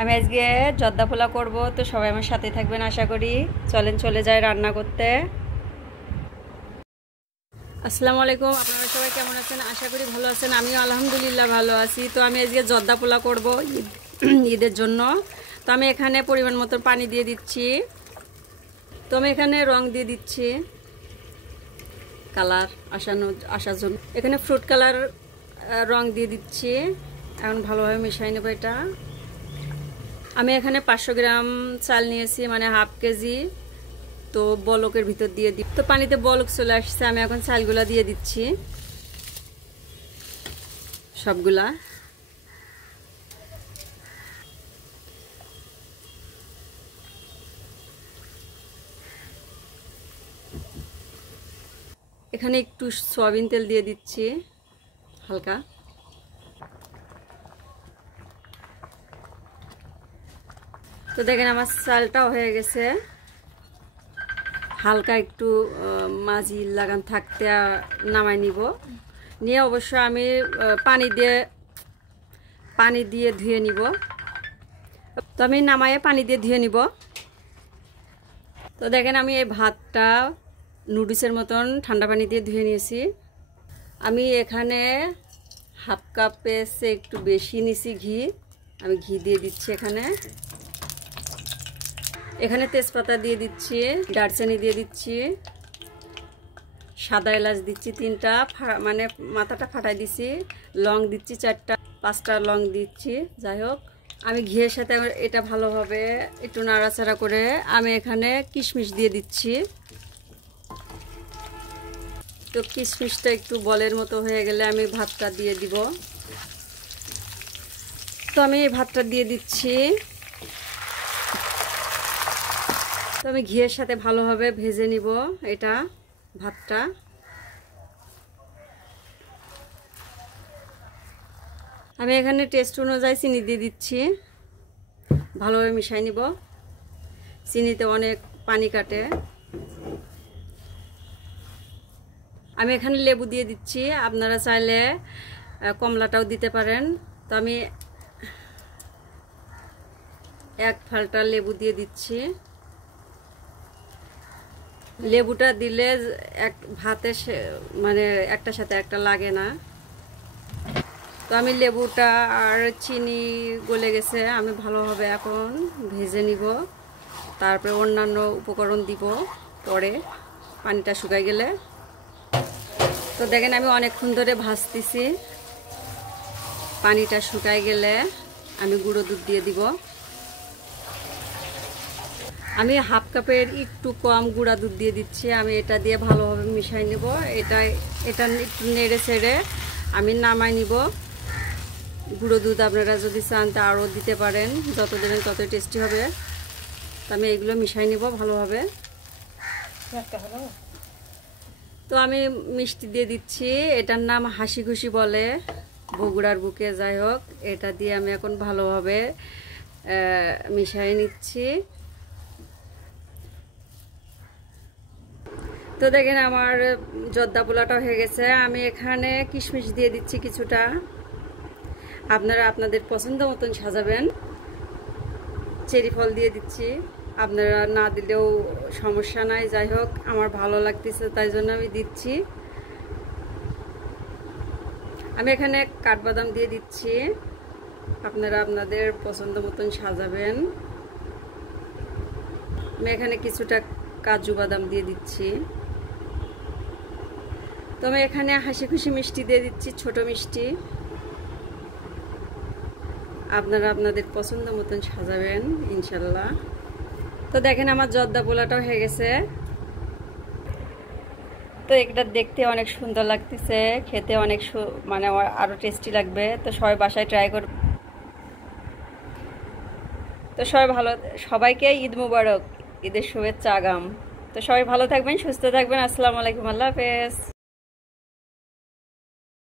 আমি আজকে জর্দা পোলাও করব, তো সবাই আমার সাথে থাকবেন আশা করি। চলেন চলে যাই রান্না করতে। আসসালামু আলাইকুম, আপনারা সবাই কেমন আছেন? আশা করি ভালো আছেন। আমিও আলহামদুলিল্লাহ ভালো আছি। তো আমি আজকে জর্দা পোলাও করব ঈদের জন্য। তো আমি এখানে পরিমাণ মতো পানি দিয়ে দিচ্ছি। তো আমি এখানে রং দিয়ে দিচ্ছি কালার আসার জন্য। এখানে ফ্রুট কালার রং দিয়ে দিচ্ছি। এখন ভালোভাবে মিশিয়ে নেব এটা। আমি এখানে 500 গ্রাম চাল নিয়েছি, মানে হাফ কেজি। তো বলকের ভিতর দিয়ে দিই। তো পানিতে বলক চলে আসছে, আমি এখন চালগুলা দিয়ে দিচ্ছি সবগুলা। এখানে একটু সয়াবিন তেল দিয়ে দিচ্ছি হালকা। তো দেখেন আমার চালটাও হয়ে গেছে। হালকা একটু মাঝি লাগান থাকতে নামাই নিব। নিয়ে অবশ্য আমি পানি দিয়ে ধুয়ে নিব। তো আমি নামায়ে পানি দিয়ে ধুয়ে নিব। তো দেখেন আমি এই ভাতটা নুডলসের মতন ঠান্ডা পানি দিয়ে ধুয়ে নিয়েছি। আমি এখানে হাফ কাপের চেয়ে একটু বেশি নিছি ঘি। আমি ঘি দিয়ে দিচ্ছি এখানে তেজপাতা দিয়ে দিচ্ছি, দারচিনি দিয়ে দিচ্ছি, সাদা এলাচ দিচ্ছি 3টা, মানে মাথাটা ফাটাই দিচ্ছি। লং দিচ্ছি 4টা 5টা লং দিচ্ছি। যাই হোক, আমি ঘিয়ের সাথে এটা ভালোভাবে একটু নাড়াচাড়া করে আমি এখানে কিশমিশ দিয়ে দিচ্ছি। তো কিশমিশটা একটু বলের মতো হয়ে গেলে আমি ভাতটা দিয়ে দিব। তো আমি এই ভাতটা দিয়ে দিচ্ছি। তো আমি ঘিয়ের সাথে ভালোভাবে ভেজে নিব এটা ভাতটা। আমি এখানে টেস্ট অনুযায়ী চিনি দিয়ে দিচ্ছি, ভালোভাবে মিশাই নিব। চিনিতে অনেক পানি কাটে। আমি এখানে লেবু দিয়ে দিচ্ছি, আপনারা চাইলে কমলাটাও দিতে পারেন। তো আমি 1 ফালটা লেবু দিয়ে দিচ্ছি। লেবুটা দিলে ভাতে মানে একটার সাথে একটা লাগে না। তো আমি লেবুটা আর চিনি গলে গেছে, আমি ভালোভাবে এখন ভেজে নিব। তারপরে অন্যান্য উপকরণ দিব পরে পানিটা শুকাই গেলে। তো দেখেন আমি অনেকক্ষণ ধরে ভাজতেছি। পানিটা শুকাই গেলে আমি গুঁড়ো দুধ দিয়ে দিব। আমি হাফ কাপের একটু কম গুঁড়া দুধ দিয়ে দিচ্ছি। আমি এটা দিয়ে ভালোভাবে মিশাই নেব। এটা একটু নেড়ে ছেড়ে আমি নামাই নিব। গুঁড়ো দুধ আপনারা যদি চান তা আরও দিতে পারেন, যত দেবেন ততই টেস্টি হবে। তো আমি এগুলো মিশাই নিব ভালোভাবে। তো আমি মিষ্টি দিয়ে দিচ্ছি, এটার নাম হাসি খুশি বলে বগুড়ার বুকে। যাই হোক, এটা দিয়ে আমি এখন ভালোভাবে মিশাই নিচ্ছি। তো দেখেন আমার জর্দা পোলাওটা হয়ে গেছে। আমি এখানে কিশমিশ দিয়ে দিচ্ছি কিছুটা, আপনারা আপনাদের পছন্দ মতন সাজাবেন। চেরি ফল দিয়ে দিচ্ছি, আপনারা না দিলেও সমস্যা নাই। যাই হোক, আমার ভালো লাগতেছে তাই জন্য আমি দিচ্ছি। আমি এখানে কাঠবাদাম দিয়ে দিচ্ছি, আপনারা আপনাদের পছন্দ মতন সাজাবেন। আমি এখানে কিছুটা কাজু বাদাম দিয়ে দিচ্ছি। তো আমি এখানে হাসি খুশি মিষ্টি দিয়ে দিচ্ছি, ছোট মিষ্টি। আপনারা আপনাদের পছন্দ মতন সাজাবেন ইনশাল্লাহ। তো দেখেন আমার জর্দা পোলাওটাও হয়ে গেছে। তো এটা দেখতে অনেক সুন্দর লাগতেছে, খেতে অনেক মানে আরও টেস্টি লাগবে। তো সবাই বাসায় ট্রাই করবে। তো সবাইকে ঈদ মুবারক, ঈদের শুভেচ্ছা আগাম। তো সবাই ভালো থাকবেন, সুস্থ থাকবেন। আসসালামু আলাইকুম, আল্লাহ হাফেজ।